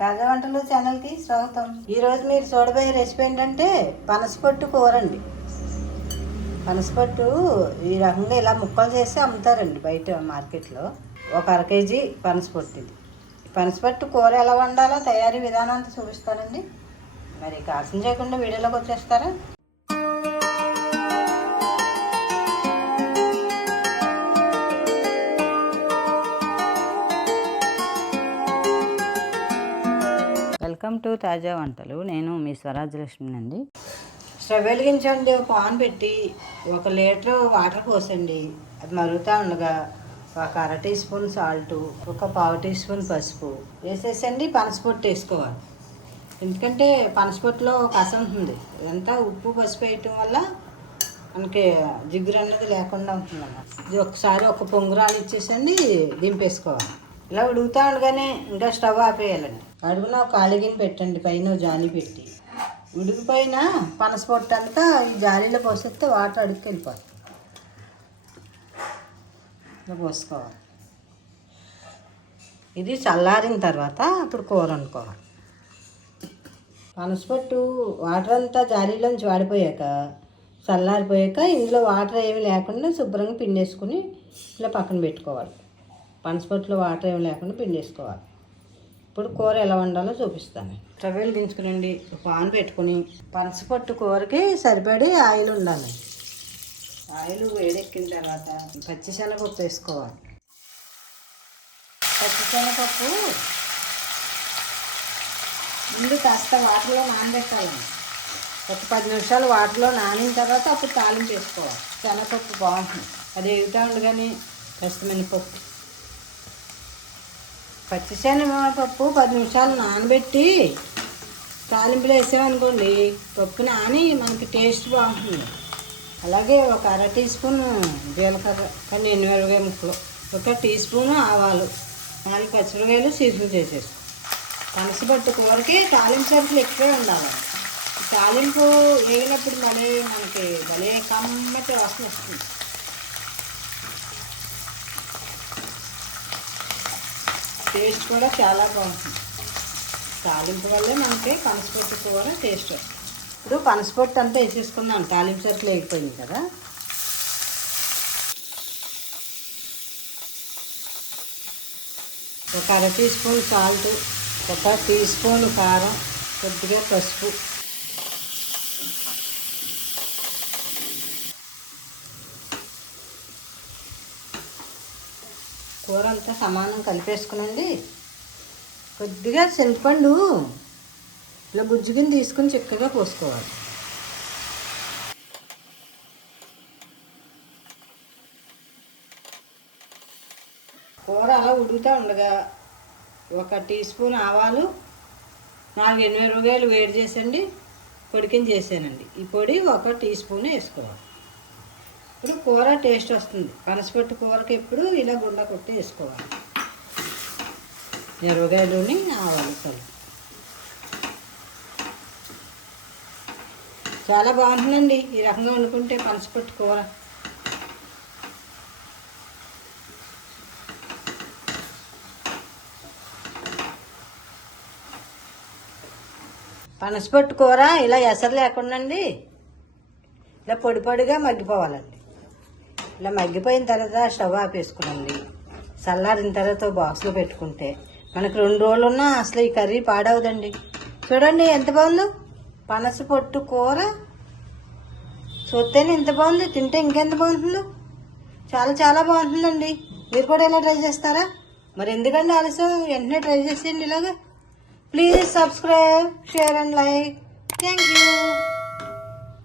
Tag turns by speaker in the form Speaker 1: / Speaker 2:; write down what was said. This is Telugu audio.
Speaker 1: తాజా వంటలు ఛానల్కి స్వాగతం. ఈరోజు మీరు చూడబోయే రెసిపీ ఏంటంటే పనసపట్టు కూర అండి పనసపట్టు ఈ రకంగా ఇలా ముక్కలు చేసి అమ్ముతారండి బయట మార్కెట్లో. ఒక అర కేజీ పనసపట్టు ఇది. పనసపట్టు కూర ఎలా వండాలో తయారీ విధానం అంతా చూపిస్తానండి. మరి కాసం చేయకుండా వీడియోలోకి వచ్చేస్తారా? వెల్కమ్ టు తాజా వంటలు. నేను మీ స్వరాజలక్ష్మి అండి స్టవ్ వెలిగించండి. ఒక పాన్ పెట్టి ఒక లీటర్ వాటర్ పోసండి. అది మరుగుతూ ఉండగా ఒక అర టీ స్పూన్ సాల్ట్ ఒక పావు టీ స్పూన్ పసుపు వేసేసండి. పనసపొట్టు వేసుకోవాలి. ఎందుకంటే పనసపొట్టులో కసం ఉంటుంది. ఇదంతా ఉప్పు పసుపు వేయటం వల్ల మనకి జిగురు అన్నది లేకుండా ఉంటుంది అన్నమాట ఇది ఒకసారి ఒక పొంగురాలు ఇచ్చేసండి దింపేసుకోవాలి. ఇలా ఉడుగుతూ ఉండగానే ఇంకా స్టవ్ ఆపేయాలండి. అడుగున ఒక ఆలిగిని పెట్టండి పైన జాలి పెట్టి. ఉడికిపోయిన పనసపొట్టు అంతా ఈ జాలీలో పోసేస్తే వాటర్ అడుగుకి వెళ్ళిపోతుంది ఇలా పోసుకోవాలి. ఇది చల్లారిన తర్వాత అప్పుడు కూర వండుకోవాలి. పనసపొట్టు వాటర్ అంతా జాలీలోంచి వాడిపోయాక చల్లారిపోయాక ఇందులో వాటర్ ఏమి లేకుండా శుభ్రంగా పిండేసుకుని ఇలా పక్కన పెట్టుకోవాలి. పనసపొట్టులో వాటర్ ఏమి లేకుండా పిండేసుకోవాలి. ఇప్పుడు కూర ఎలా వండాలో చూపిస్తాను. స్టవ్ వెలిగించుకునండి ఒక పాన్ పెట్టుకుని. పనసపట్టు కూరకి సరిపడి ఆయిల్ ఉండాలి. ఆయిల్ వేడెక్కిన తర్వాత పచ్చిశనగపప్పు వేసుకోవాలి. పచ్చిశనగపప్పు ముందు కాస్త వాటర్లో నానబెట్టాలండి ఒక పది నిమిషాలు వాటర్లో నానిన తర్వాత అప్పుడు తాలింపు వేసుకోవాలి. శనగపప్పు బాగుంటుంది. అది ఎగుతా ఉండగానే కాస్త మినపప్పు. పచ్చిశనగపప్పు పది నిమిషాలు నానబెట్టి తాలింపులు వేసామనుకోండి పప్పు నాని మనకి టేస్ట్ బాగుంటుంది. అలాగే ఒక అర టీ స్పూన్ జీలకర్ర కానీ ఎనిమిరవై ముక్కలు ఒక టీ స్పూన్ ఆవాలు నాలుగు పచ్చిమిరకాయలు సీజన్ చేసేసి పనసపట్టు కూరకి తాలింపు సరుకులు ఎక్కువే ఉండాలి. తాలింపు వేగినప్పుడు మళ్ళీ మనకి భలే కమ్మటి వాసన వస్తుంది. టేస్ట్ కూడా చాలా బాగుంటుంది. తాలింపు వల్లే మనకి పనసపొట్టు కూర టేస్ట్ ఇప్పుడు పనసపొట్టు అంతా వేసేసుకుందాం. తాలింపు సరుకులు వేగిపోయింది కదా. ఒక అర టీ స్పూన్ సాల్ట్ ఒక టీ స్పూన్ కారం కొద్దిగా పసుపు. కూర అంతా సమానం కలిపేసుకునండి. కొద్దిగా చింతపండు ఇలా గుజ్జుగిని తీసుకుని చిక్కగా పోసుకోవాలి కూర అలా ఉడుకుతూ ఉండగా ఒక టీ స్పూన్ ఆవాలు నాలుగు ఎనిమిది రూపాయలు వేడి చేసండి పొడికిని చేసానండి. ఈ పొడి ఒక టీ స్పూన్ వేసుకోవాలి. ఇప్పుడు కూర టేస్ట్ వస్తుంది. పనసపట్టు కూరకి ఎప్పుడు ఇలా గుండ కొట్టి వేసుకోవాలి. ఎరవగాయలుని ఆవాలు చాలా బాగుంటుందండి ఈ రకంగా వండుకుంటే పనసపట్టు కూర. పనసపట్టు కూర ఇలా ఎసరు లేకుండా అండి ఇలా పొడి పొడిగా మగ్గిపోవాలండి. ఇలా మగ్గిపోయిన తర్వాత స్టవ్ ఆపేసుకునండి. చల్లారిన తర్వాత బాక్స్లో పెట్టుకుంటే మనకు రెండు రోజులు ఉన్నా అసలు ఈ కర్రీ పాడవదండి. చూడండి ఎంత బాగుందో. పనస పొట్టు కూర. చూస్తేనే ఎంత బాగుంది. తింటే ఇంకెంత బాగుంటుందో. చాలా చాలా బాగుంటుందండి. మీరు కూడా ఇలా ట్రై చేస్తారా? మరి ఎందుకండి ఆలస్యం? వెంటనే ట్రై చేసేయండి ఇలాగా. Please subscribe share and like. Thank you.